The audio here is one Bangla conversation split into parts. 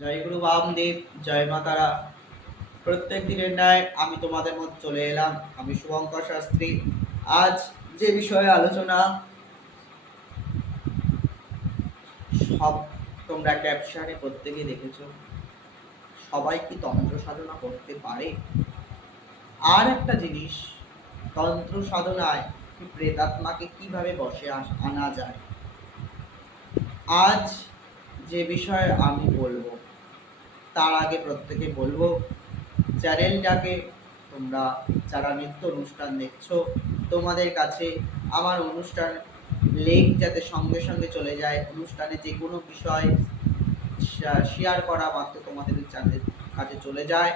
জয় গুরু বামদেব, জয় মাতারা প্রত্যেক দিনের ন্যায় আমি তোমাদের মধ্যে চলে এলাম, আমি শুভঙ্কর শাস্ত্রী। আজ যে বিষয়ে আলোচনা, সব তোমরা ক্যাপশনে প্রত্যেকে দেখেছ। সবাই কি তন্ত্র সাধনা করতে পারে? আর একটা জিনিস, তন্ত্র সাধনায় প্রেতাত্মাকে কীভাবে বসে আনা যায়? আজ যে বিষয়ে আমি বলব তার আগে প্রত্যেকে বলব, চ্যানেলটাকে তোমরা যারা নিত্য অনুষ্ঠান দেখছ, তোমাদের কাছে আমার অনুষ্ঠান লিঙ্ক যাতে সঙ্গে সঙ্গে চলে যায়, অনুষ্ঠানে যে কোনো বিষয় শেয়ার করা মাত্র তোমাদের চ্যানেলের কাছে চলে যায়,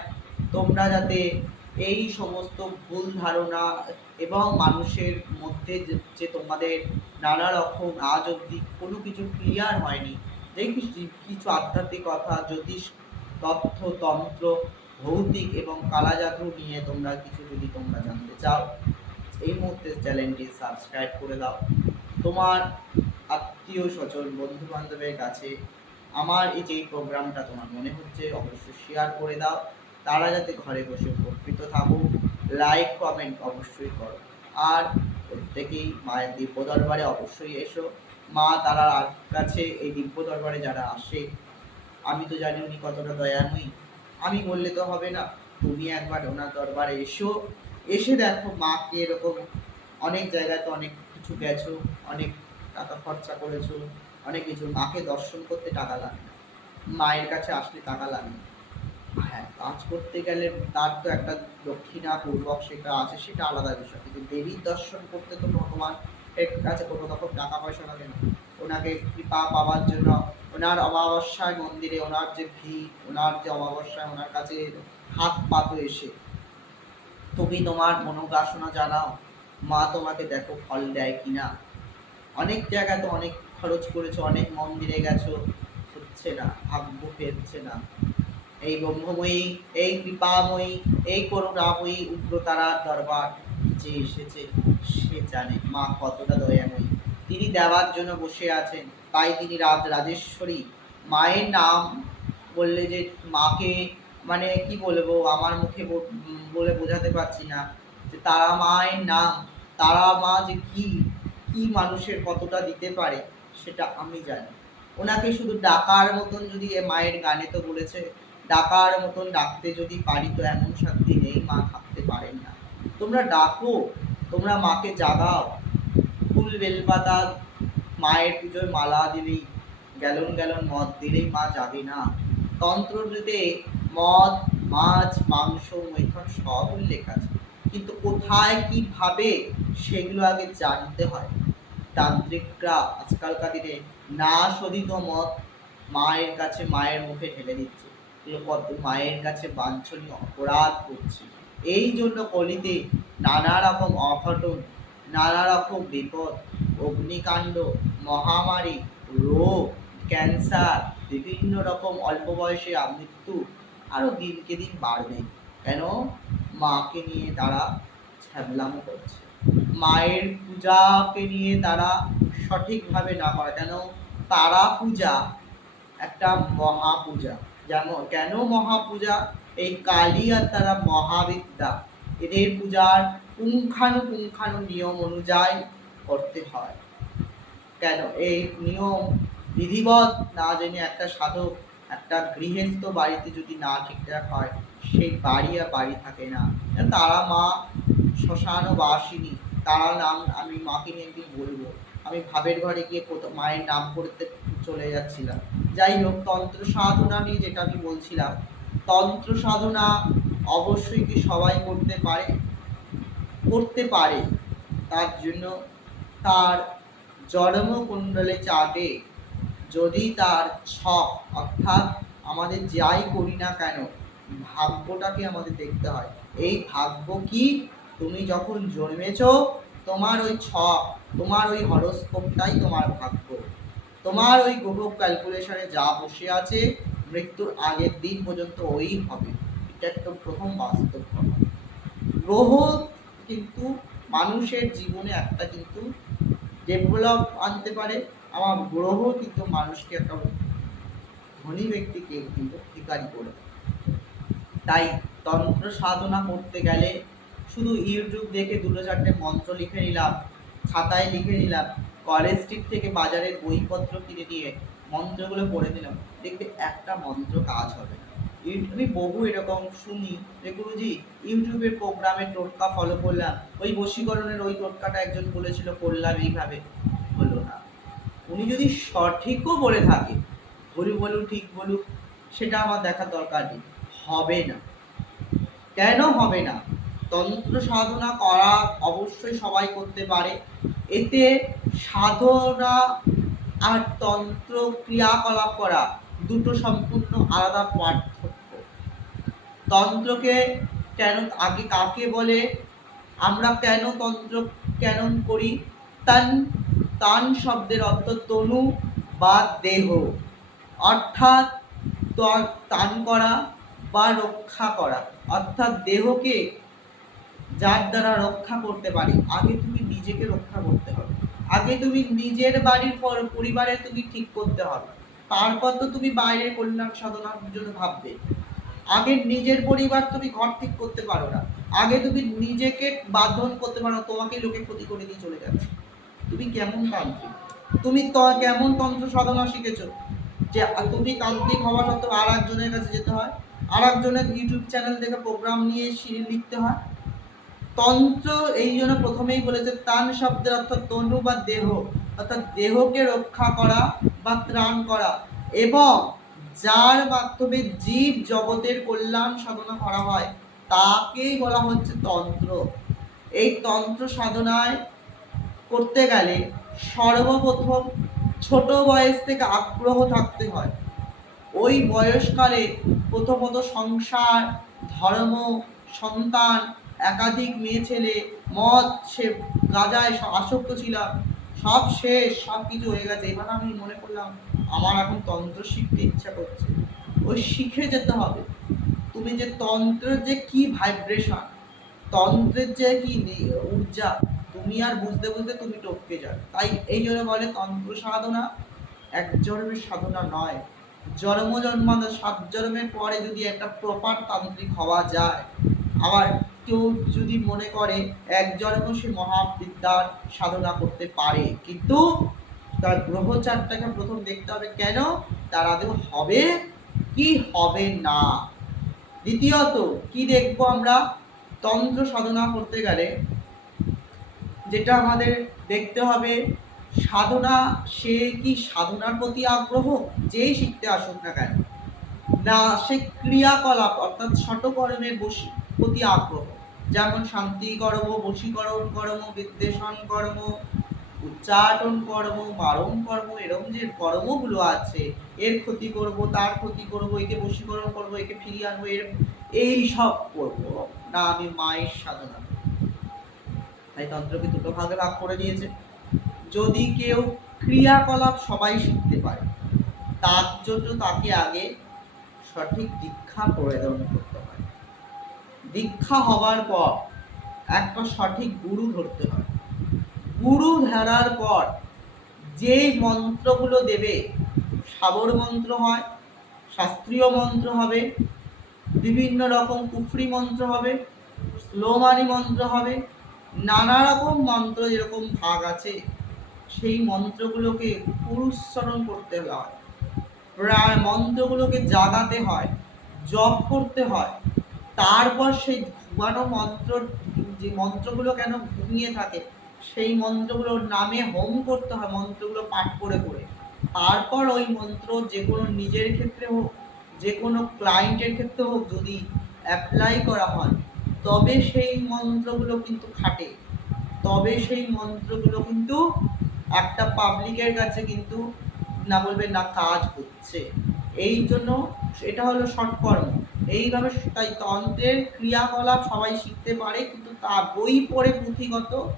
তোমরা যাতে এই সমস্ত ভুল ধারণা এবং মানুষের মধ্যে যে- তোমাদের নানা রকম আজ অবধি কোনো কিছু ক্লিয়ার হয়নি কিছু- কিছু আধ্যাত্মিক কথা, জ্যোতিষ তথ্য তন্ত্র ভৌতিক এবং কালাজাদু নিয়ে তোমরা কিছু যদি তোমরা জানতে চাও, এই মুহূর্তে চ্যানেলটি সাবস্ক্রাইব করে দাও। তোমার আত্মীয় স্বজন বন্ধু বান্ধবের কাছে আমার এই যে প্রোগ্রামটা তোমার মনে হচ্ছে, অবশ্যই শেয়ার করে দাও। তারা যাতে ঘরে বসে উপকৃত থাকুক লাইক কমেন্ট অবশ্যই করো। আর প্রত্যেকেই মায়ের দিব্য দরবারে অবশ্যই এসো। মা তারার কাছে এই দিব্য দরবারে যারা আসে আমি তো জানি উনি কতটা দয়াময়ী আমি বললে তো হবে না। তুমি একবার ওনার দরবারে এসো। এসে দেখো মাকে এরকম অনেক জায়গায় তো অনেক কিছু গেছো, অনেক টাকা খরচা করেছ, অনেক কিছু। মাকে দর্শন করতে টাকা লাগে মায়ের কাছে আসলে টাকা লাগে হ্যাঁ কাজ করতে গেলে তার তো একটা দক্ষিণা, পূর্বক সেটা আছে, সেটা আলাদা বিষয়। কিন্তু দেবীর দর্শন করতে তো ভগবান এর কাছে কোনো রকম টাকা পয়সা লাগে না। ওনাকে কৃপা পাওয়ার জন্য ওনার অমাবস্যায় মন্দিরে ওনার যে ভিড়, ওনার যে অমাবস্যায় ওনার কাছে হাত পাত এসে। তুমি তোমার মনোবাসনা জানাও, মা তোমাকে দেখো ফল দেয় কি না অনেক জায়গায় তো অনেক খরচ করেছ, অনেক মন্দিরে গেছো, হচ্ছে না, ভাগ্য ফেরছে না। এই ব্রহ্মময়ী, এই কৃপাময়ী, এই করুণাময়ী উগ্রতারার দরবার যে এসেছে, সে জানে মা কতটা দয়াময়ী। তিনি দেওয়ার জন্য বসে আছেন। তাই তিনি রাজ রাজেশ্বরী। মায়ের নাম বললে যে মাকে মানে কি বলব, আমার মুখে বলে বোঝাতে পারছি না। যে তারা মায়ের নাম, তারা মা যে কি কি মানুষের কতটা দিতে পারে, সেটা আমি জানি। ওনাকে শুধু ডাকার মতন যদি এ মায়ের গানে তো বলেছে ডাকার মতন ডাকতে যদি পারি তো এমন শান্তি নেই, মা থাকতে পারেন না। তোমরা ডাকো, তোমরা মাকে জাগাও। ফুল বেলপাতা, মায়ের পুজোয় মালা দিলেই, গ্যালন গ্যালন মদ দিলেই মা যাবে না। তন্ত্রতে মদ, মাছ, মাংস, মৈথন সব উল্লেখ আছে। কিন্তু কোথায় কীভাবে সেগুলো আগে জানতে হয়? তান্ত্রিকরা আজকালকার দিনে না শোধিত মত মায়ের কাছে, মায়ের মুখে ঢেলে দিচ্ছে। কত মায়ের কাছে বাঞ্ছনীয় অপরাধ করছে। এই জন্য কলিতে নানা রকম অঘটন, নানা রকম বিপদ, অগ্নিকাণ্ড, মহামারী, রোগ, ক্যান্সার, বিভিন্ন রকম অল্প বয়সে মৃত্যু আরও দিনকে দিন বাড়বে। কেন? মাকে নিয়ে তারা ছ্যাবলামো করছে। মায়ের পূজাকে নিয়ে তারা সঠিকভাবে না করে। কেন? তারা পূজা, একটা মহাপূজা। যেমন কেন মহাপূজা? এই কালী আর তারা মহাবিদ্যা। এদের পূজার পুঙ্খানুপুঙ্খানু নিয়ম অনুযায়ী করতে হয়। কেন? এই নিয়ম বিধিবৎ না জেনে একটা সাধক একটা গৃহস্থ বাড়িতে যদি না ঠিকঠাক হয়, সেই বাড়ি আর বাড়ি থাকে না। তারা মা শ্মশান বাসিনী। তারা নাম আমি মাকে নিয়ে একদিন বলব। আমি ভাবের ঘরে গিয়ে মায়ের নাম করতে চলে যাচ্ছিলাম। যাই হোক, তন্ত্র সাধনা নিয়ে যেটা আমি বলছিলাম, তন্ত্র সাধনা অবশ্যই কি সবাই করতে পারে? করতে পারে। তার জন্য তার জন্মকুণ্ডলে চাটে। যদি তার ছক, অর্থাৎ আমাদের যাই করি না কেন, ভাগ্যটাকে আমাদের দেখতে হয়। এই ভাগ্য কি? তুমি যখন জন্মেছ, তোমার ওই ছক, তোমার ওই হরস্কোপটাই তোমার ভাগ্য। তোমার ওই গ্রহ ক্যালকুলেশনে যা বসে আছে, মৃত্যুর আগের দিন পর্যন্ত ওই হবে। এটা একটা প্রথম বাস্তব কথা। গ্রহ কিন্তু মানুষের জীবনে একটা কিন্তু ডেভেলপ আনতে পারে। আমার গ্রহ কিন্তু মানুষকে একটা ধনী ব্যক্তিকে কিন্তু ভিকারি করে। তাই তন্ত্র সাধনা করতে গেলে শুধু ইউটিউব দেখে দুটো চারটে মন্ত্র লিখে নিলাম খাতায় লিখে নিলাম কলেজ স্ট্রিট থেকে বাজারের বইপত্র কিনে নিয়ে মন্ত্রগুলো পড়ে দিলাম দেখবে একটা মন্ত্র কাজ হবে। আমি বহু এরকম শুনি যে গুরুজি, ইউটিউবের প্রোগ্রামে টোটকা ফলো করলাম। ওই বশীকরণের ওই টোটকাটা একজন বলেছিল, করলাম এইভাবে। হলো না। উনি যদি সঠিকও বলে থাকে ভুল বলুক ঠিক বলুক সেটা আমার দেখার দরকার নেই। হবে না। কেন হবে না? তন্ত্র সাধনা করা অবশ্যই সবাই করতে পারে। এতে সাধনা আর তন্ত্র ক্রিয়াকলাপ করা দুটো সম্পূর্ণ আলাদা পার্থক্য। তন্ত্রকে কেন আগে কাকে বলে, আমরা কেন তন্ত্র কেন করি, তান তান শব্দের অর্থ তনু বা দেহ। অর্থাৎ তান করা বা রক্ষা করা। অর্থাৎ দেহকে যার দ্বারা রক্ষা করতে পারি, আগে তুমি নিজেকে রক্ষা করতে আগে তুমি নিজের বাড়ির পর- পরিবারে তুমি ঠিক করতে হবে। তারপর তো তুমি বাইরের কল্যাণ সাধনার জন্য ভাববে। আগে নিজের পরিবার তুমি ঘর ঠিক করতে পারো না। আগে তুমি নিজেকে বাঁধন করতে পারো তোমাকে লোকে ক্ষতি করে দিয়ে চলে যাচ্ছে। তুমি কেমন তান্ত্রিক? তুমি তো, কেমন তন্ত্র সাধনা শিখেছো? যে তুমি তান্ত্রিক হওয়া সত্ত্বেও আর একজনের কাছে যেতে হয়। আর একজনের ইউটিউব চ্যানেল দেখে প্রোগ্রাম নিয়ে লিখতে হয়। তন্ত্র এই জন্য প্রথমেই বলেছে তান শব্দের অর্থ তনু বা দেহ, অর্থাৎ দেহকে রক্ষা করা বা ত্রাণ করা এবং যার মাধ্যমে জীব জগতের কল্যাণ সাধনা করা হয়, তাকেই বলা হচ্ছে তন্ত্র। এই তন্ত্র সাধনায় করতে গেলে সর্বপ্রথম ছোট বয়স থেকে আগ্রহ থাকতে হয়। ওই বয়সকালে প্রথমত সংসার, ধর্ম, সন্তান একাধিক মেয়ে ছেলে, মদ, সে গাজায় আসক্ত ছিলাম। সব শেষ, সব কিছু হয়ে গেছে। এবার আমি মনে করলাম, আমার এখন তন্ত্র শিখতে ইচ্ছা করছে। ওই শিখে যেতে হবে। তুমি যে তন্ত্রের যে কি ভাইব্রেশন তন্ত্রের যে কি ঊর্জা, তুমি আর বুঝতে বুঝতে তুমি টপকে যাও তাই এই জন্য বলে তন্ত্র সাধনা এক জন্মের সাধনা নয়। জন্ম জন্মান্ত সাত জন্মের পরে যদি একটা প্রপার তান্ত্রিক হওয়া যায়, আবার কেউ যদি মনে করে এক জন্ম সে মহাবিদ্যার সাধনা করতে পারে, কিন্তু তার গ্রহচারটাকে প্রথম দেখতে হবে কেন? তার আদৌ হবে কি হবে না। দ্বিতীয়ত, কি দেখব আমরা? তন্ত্র সাধনা করতে গেলে যেটা আমাদের দেখতে হবে, সাধনা, সে কি সাধনার প্রতি আগ্রহ? যেই শিখতে আসুক না কেন। না, সে ক্রিয়াকলাপ অর্থাৎ ষটকর্মের বসি প্রতি আগ্রহ। যেমন শান্তি কর্ম বশীকরণ কর্ম বিদ্বেষণ কর্ম উচ্চাটন কর্ম মারণ কর্ম এরকম যে কর্মগুলো আছে, এর ক্ষতি করব, তার ক্ষতি করব, একে বশীকরণ করব, একে ফিরিয়ে আনব, এর, এই সব করব। না, আমি মায়ের সাধনা তাই তন্ত্রকে দুটো ভাগে ভাগ করে দিয়েছে যদি কেউ ক্রিয়াকলাপ সবাই শিখতে পারে, তার জন্য তাকে আগে সঠিক দীক্ষা প্রয়োজন করতে হয় দীক্ষা হওয়ার পর একটা সঠিক গুরু ধরতে হয়। গুরু ধরার পর যেই মন্ত্রগুলো দেবে, সাবর মন্ত্র হয়, শাস্ত্রীয় মন্ত্র হবে, বিভিন্ন রকম কুফরি মন্ত্র হবে, স্লোমানি মন্ত্র হবে, নানা রকম মন্ত্র যেরকম ভাগ আছে, সেই মন্ত্রগুলোকে পুরুষরণ করতে হয়। প্রায় মন্ত্রগুলোকে জাগাতে হয়, জপ করতে হয় তারপর সেই ঘুমানো মন্ত্র, যে মন্ত্রগুলো কেন ঘুমিয়ে থাকে, সেই মন্ত্রগুলোর নামে হোম করতে হয়, মন্ত্রগুলো পাঠ করে করে। তারপর ওই মন্ত্র যে কোনো নিজের ক্ষেত্রে হোক, যে কোনো ক্লায়েন্টের ক্ষেত্রে হোক যদি অ্যাপ্লাই করা হয়, তবে সেই মন্ত্রগুলো কিন্তু খাটে। তবে সেই মন্ত্রগুলো কিন্তু একটা পাবলিকের কাছে কিন্তু না বলবে না কাজ হচ্ছে। এই জন্য এটা হলো সৎকর্ম। এইভাবে তাই তন্ত্রের ক্রিয়াকলাপ সবাই শিখতে পারে, কিন্তু তা বই পড়ে পুঁথিগত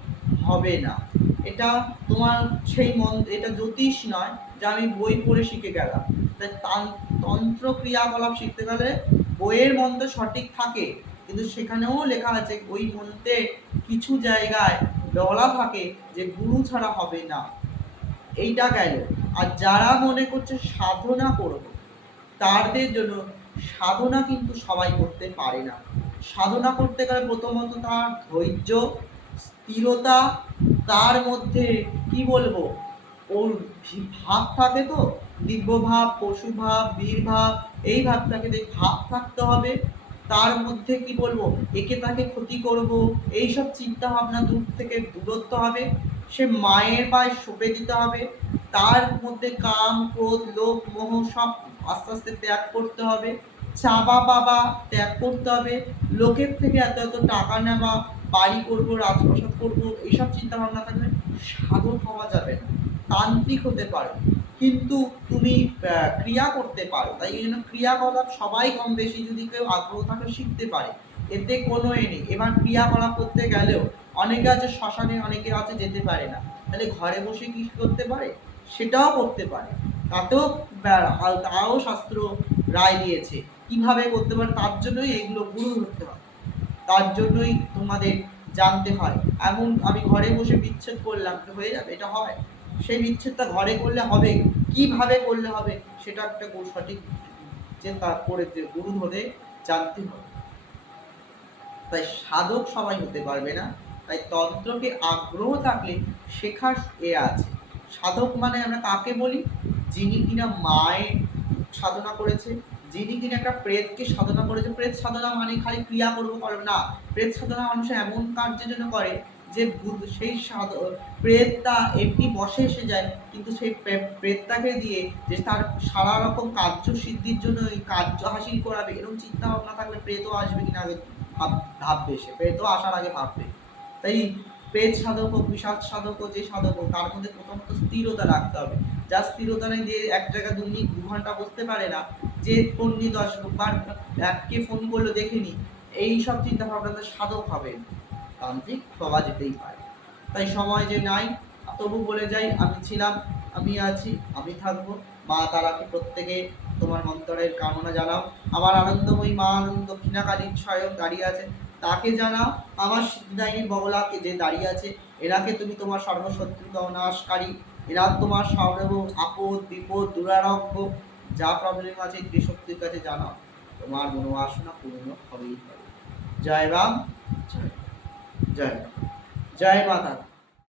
হবে না। এটা তোমার সেই মন, এটা জ্যোতিষ নয় যে আমি বই পড়ে শিখে গেলাম। তাই তান- তন্ত্র ক্রিয়াকলাপ শিখতে গেলে বইয়ের মন্ত্র সঠিক থাকে, কিন্তু সেখানেও লেখা আছে ওই মন্ত্রে কিছু জায়গায় বলা থাকে যে গুরু ছাড়া হবে না। এইটা গেল। আর যারা মনে করছে সাধনা করব তাদের জন্য সাধনা কিন্তু সবাই করতে পারে না। সাধনা করতে গেলে প্রথমত তার ধৈর্য, স্থিরতা, তার মধ্যে কি বলব? ওর ভাব থাকে তো, দিব্য ভাব, পশু ভাব, বীর ভাব, এই ভাবটাকে দেখে ভাব থাকতে হবে, তার মধ্যে কি বলব? একে তাকে ক্ষতি করব, এইসব চিন্তা ভাবনা দূর থেকে দূরত্ব হবে। সে মায়ের পায়ে সঁপে দিতে হবে। তার মধ্যে কাম, ক্রোধ, লোভ, মোহ সব আস্তে আস্তে ত্যাগ করতে হবে। চাবা বাবা ত্যাগ করতে হবে। লোকের থেকে এত এত টাকা নেওয়া, বাড়ি করব, রাজপ্রসাদ করব, এইসব চিন্তা ভাবনা থাকলে সাধক হওয়া যাবে না। তান্ত্রিক হতে পারো, কিন্তু তুমি ক্রিয়া করতে পারো। তাই এই জন্য ক্রিয়াকলাপ সবাই কম বেশি যদি কেউ আগ্রহ থাকে শিখতে পারে। এতে কোনো এ নেই। এবার ক্রিয়াকলাপ করতে গেলেও অনেকে আছে, শ্মশানে অনেকে আছে, যেতে পারে না। তাহলে ঘরে বসে কি করতে পারে? সেটাও করতে পারে। তাতেও তাও শাস্ত্র রায় দিয়েছে। কীভাবে করতে পারে, তার জন্যই এগুলো গুরু ধরতে হয়। তার জন্যই তোমাদের জানতে হয়। এমন আমি ঘরে বসে বিচ্ছেদ করলাম হয়ে যাবে, এটা হয়। সেই বিচ্ছেদটা ঘরে করলে হবে, কীভাবে করলে হবে, সেটা একটা সঠিক যে তা করে গুরু ধরে জানতে হবে। তাই সাধক সবাই হতে পারবে না। তাই তন্ত্রকে আগ্রহ থাকলে শেখার এ আছে। সাধক মানে আমরা কাকে বলি? যিনি কিনা মায়ের সাধনা করেছে, যিনি কিনা একটা প্রেতকে সাধনা করেছে। প্রেত সাধনা মানে খালি ক্রিয়া করব করবে না। প্রেত সাধনা মানুষ এমন কার্যের জন্য করে যে সেই প্রেতটা এমনি বসে এসে যায়, কিন্তু সেই প্রেতটাকে দিয়ে যে তার সারা রকম কার্য সিদ্ধির জন্য ওই কার্য হাসিল করাবে, এরকম চিন্তা ভাবনা থাকলে প্রেতও আসবে কিনা আগে ভাব- ভাববে সে। প্রেতও আসার আগে ভাববে। তাই প্রেত সাধক হোক, বিষাদ সাধক হোক, যে সাধক হোক, তার মধ্যে প্রথমত স্থিরতা রাখতে হবে। যার স্থিরতা নেই যে এক জায়গায় দু মিনিট, দু ঘণ্টা বসতে পারে না, যে ফোন নিয়ে দশ বার এককে ফোন করল দেখেনি, এই সব চিন্তা ভাবনাতে সাধক হবে। তান্ত্রিক হওয়া যেতেই পারে। তাই সময় যে নাই, তবু বলে যাই, আমি ছিলাম, আমি আছি, আমি থাকব। মা তারাকে প্রত্যেকে তোমার অন্তরের কামনা জানাও। আমার আনন্দময়ী মা আনন্দ দক্ষিণাকালীন স্বয়ং দাঁড়িয়ে আছে। তাকে জানাও। আমার সিদ্ধিদায়িনী বগলাকে যে দাঁড়িয়ে আছে এনাকে তুমি তোমার সর্বশত্রু নাশকারী এরা তোমার সর্ব আপদ, বিপদ, দুরারোগ্য, যা প্রবলেম আছে ত্রিশক্তির কাছে জানাও। তোমার মনোবাসনা পূর্ণ হবেই হবে। জয় রাম। জয়। জয়। জয় মাতা